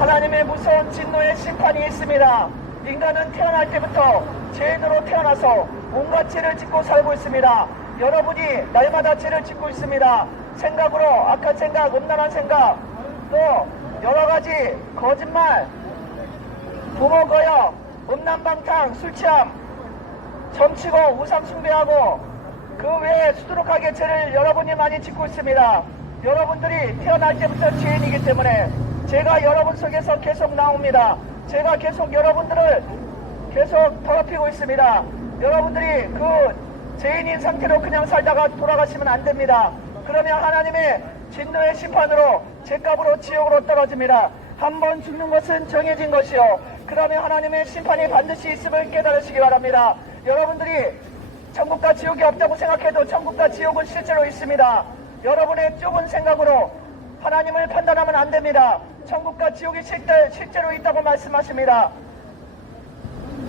하나님의 무서운 진노의 심판이 있습니다. 인간은 태어날 때부터 죄인으로 태어나서 온갖 죄를 짓고 살고 있습니다. 여러분이 날마다 죄를 짓고 있습니다. 생각으로 악한 생각, 음란한 생각, 또 여러가지 거짓말, 부모 거역, 음란방탕, 술취함, 점치고 우상 숭배하고 그 외에 수두룩하게 죄를 여러분이 많이 짓고 있습니다. 여러분들이 태어날 때부터 죄인이기 때문에 제가 여러분 속에서 계속 나옵니다. 제가 계속 여러분들을 계속 더럽히고 있습니다. 여러분들이 그 죄인인 상태로 그냥 살다가 돌아가시면 안 됩니다. 그러면 하나님의 진노의 심판으로 죄값으로 지옥으로 떨어집니다. 한 번 죽는 것은 정해진 것이요. 그러면 하나님의 심판이 반드시 있음을 깨달으시기 바랍니다. 여러분들이 천국과 지옥이 없다고 생각해도 천국과 지옥은 실제로 있습니다. 여러분의 좁은 생각으로 하나님을 판단하면 안 됩니다. 천국과 지옥이 실제로 있다고 말씀하십니다.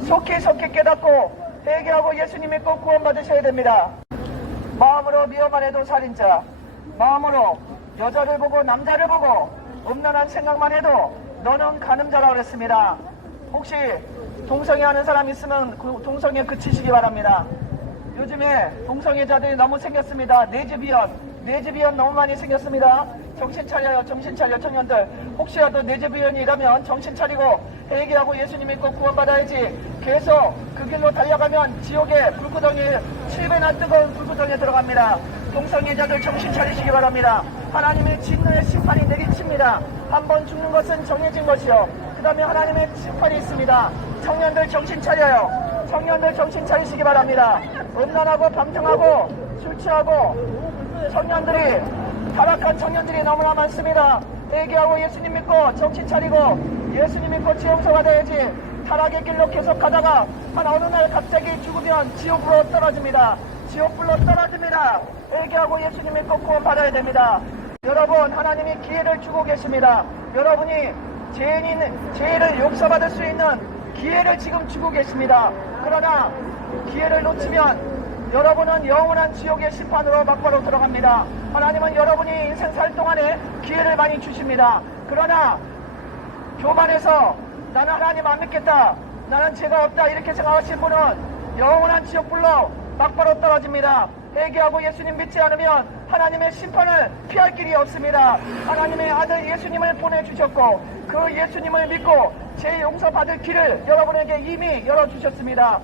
속히 깨닫고 회개하고 예수님 믿고 구원받으셔야 됩니다. 마음으로 미워만 해도 살인자, 마음으로 여자를 보고 남자를 보고 음란한 생각만 해도 너는 간음자라고 그랬습니다. 혹시 동성애 하는 사람 있으면 그 동성애 그치시기 바랍니다. 요즘에 동성애자들이 너무 생겼습니다. 내즈비언 너무 많이 생겼습니다. 정신 차려요, 정신 차려, 청년들. 혹시라도 내즈비언이라면 정신 차리고 회개하고 예수님 믿고 구원받아야지. 계속 그 길로 달려가면 지옥의 불구덩이에 7배나 뜨거운 불구덩이에 들어갑니다. 동성애자들 정신 차리시기 바랍니다. 하나님의 진노의 심판이 내리칩니다. 한 번 죽는 것은 정해진 것이요. 그 다음에 하나님의 심판이 있습니다. 청년들 정신 차려요. 청년들 정신 차리시기 바랍니다. 음란하고 방탕하고 술 취하고 청년들이, 타락한 청년들이 너무나 많습니다. 회개하고 예수님 믿고 정신 차리고 예수님 믿고 지옥서 받아야지. 타락의 길로 계속 가다가 어느 날 갑자기 죽으면 지옥으로 떨어집니다. 지옥불로 떨어집니다. 회개하고 예수님 믿고 구원 받아야 됩니다. 여러분, 하나님이 기회를 주고 계십니다. 여러분이 죄를 용서받을 수 있는 기회를 지금 주고 계십니다. 그러나 기회를 놓치면 여러분은 영원한 지옥의 심판으로 막바로 들어갑니다. 하나님은 여러분이 인생 살 동안에 기회를 많이 주십니다. 그러나 교만해서 나는 하나님 안 믿겠다, 나는 죄가 없다 이렇게 생각하신 분은 영원한 지옥불로 막바로 떨어집니다. 회개하고 예수님 믿지 않으면 하나님의 심판을 피할 길이 없습니다. 하나님의 아들 예수님을 보내주셨고 그 예수님을 믿고 죄 용서받을 길을 여러분에게 이미 열어주셨습니다.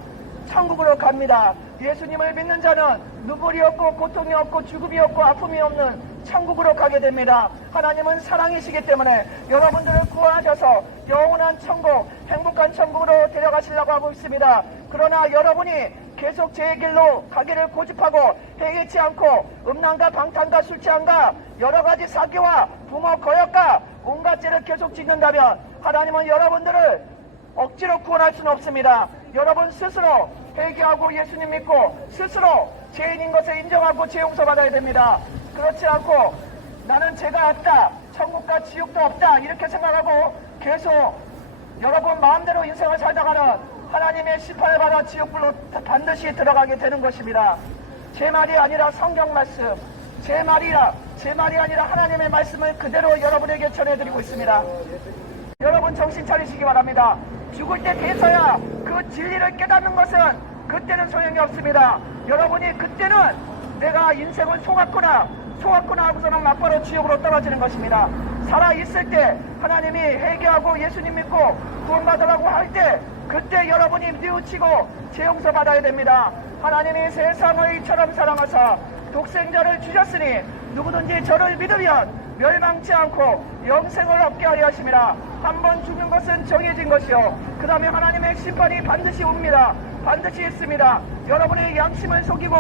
천국으로 갑니다. 예수님을 믿는 자는 누구리 없고 고통이 없고 죽음이 없고 아픔이 없는 천국으로 가게 됩니다. 하나님은 사랑이시기 때문에 여러분들을 구원하셔서 영원한 천국, 행복한 천국으로 데려가시려고 하고 있습니다. 그러나 여러분이 계속 제 길로 가기를 고집하고 회개치 않고 음란과 방탕과 술취함과 여러가지 사기와 부모 거역과 온갖 죄를 계속 짓는다면 하나님은 여러분들을 억지로 구원할 수는 없습니다. 여러분 스스로 회개하고 예수님 믿고 스스로 죄인인 것을 인정하고 죄 용서 받아야 됩니다. 그렇지 않고 나는 죄가 없다, 천국과 지옥도 없다 이렇게 생각하고 계속 여러분 마음대로 인생을 살다가는 하나님의 심판을 받아 지옥불로 반드시 들어가게 되는 것입니다. 제 말이 아니라 성경 말씀, 제 말이 아니라 하나님의 말씀을 그대로 여러분에게 전해드리고 있습니다. 여러분 정신 차리시기 바랍니다. 죽을 때 돼서야 그 진리를 깨닫는 것은 그때는 소용이 없습니다. 여러분이 그때는 내가 인생을 속았구나 하고서는 막바로 지옥으로 떨어지는 것입니다. 살아있을 때 하나님이 회개하고 예수님 믿고 구원받으라고 할 때 그때 여러분이 뉘우치고 죄 용서 받아야 됩니다. 하나님이 세상을 이처럼 사랑하사 독생자를 주셨으니 누구든지 저를 믿으면 멸망치 않고 영생을 얻게 하려 하심이라. 한 번 죽는 것은 정해진 것이요 그 다음에 하나님의 심판이 반드시 옵니다. 반드시 있습니다. 여러분의 양심을 속이고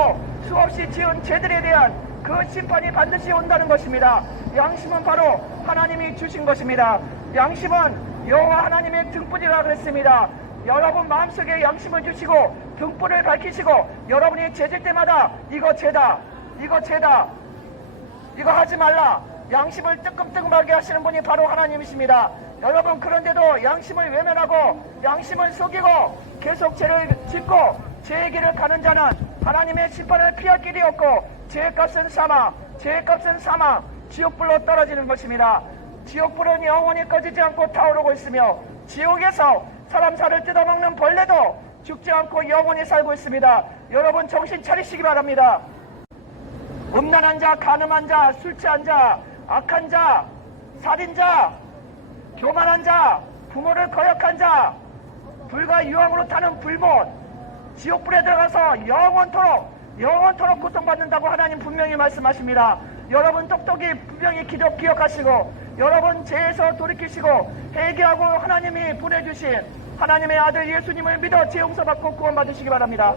수없이 지은 죄들에 대한 그 심판이 반드시 온다는 것입니다. 양심은 바로 하나님이 주신 것입니다. 양심은 여호와 하나님의 등불이라 그랬습니다. 여러분 마음속에 양심을 주시고 등불을 밝히시고 여러분이 죄질 때마다 이거 죄다, 이거 하지 말라, 양심을 뜨끔뜨끔하게 하시는 분이 바로 하나님이십니다. 여러분 그런데도 양심을 외면하고 양심을 속이고 계속 죄를 짓고 죄의 길을 가는 자는 하나님의 심판을 피할 길이 없고 죄값은 사망, 지옥불로 떨어지는 것입니다. 지옥불은 영원히 꺼지지 않고 타오르고 있으며 지옥에서 사람 살을 뜯어먹는 벌레도 죽지 않고 영원히 살고 있습니다. 여러분 정신 차리시기 바랍니다. 음란한 자, 간음한 자, 술 취한 자, 악한 자, 살인자, 교만한 자, 부모를 거역한 자, 불과 유황으로 타는 불못, 지옥불에 들어가서 영원토록 고통받는다고 하나님 분명히 말씀하십니다. 여러분 똑똑히 분명히 기억하시고 여러분 죄에서 돌이키시고 회개하고 하나님이 보내주신 하나님의 아들 예수님을 믿어 죄 용서받고 구원받으시기 바랍니다.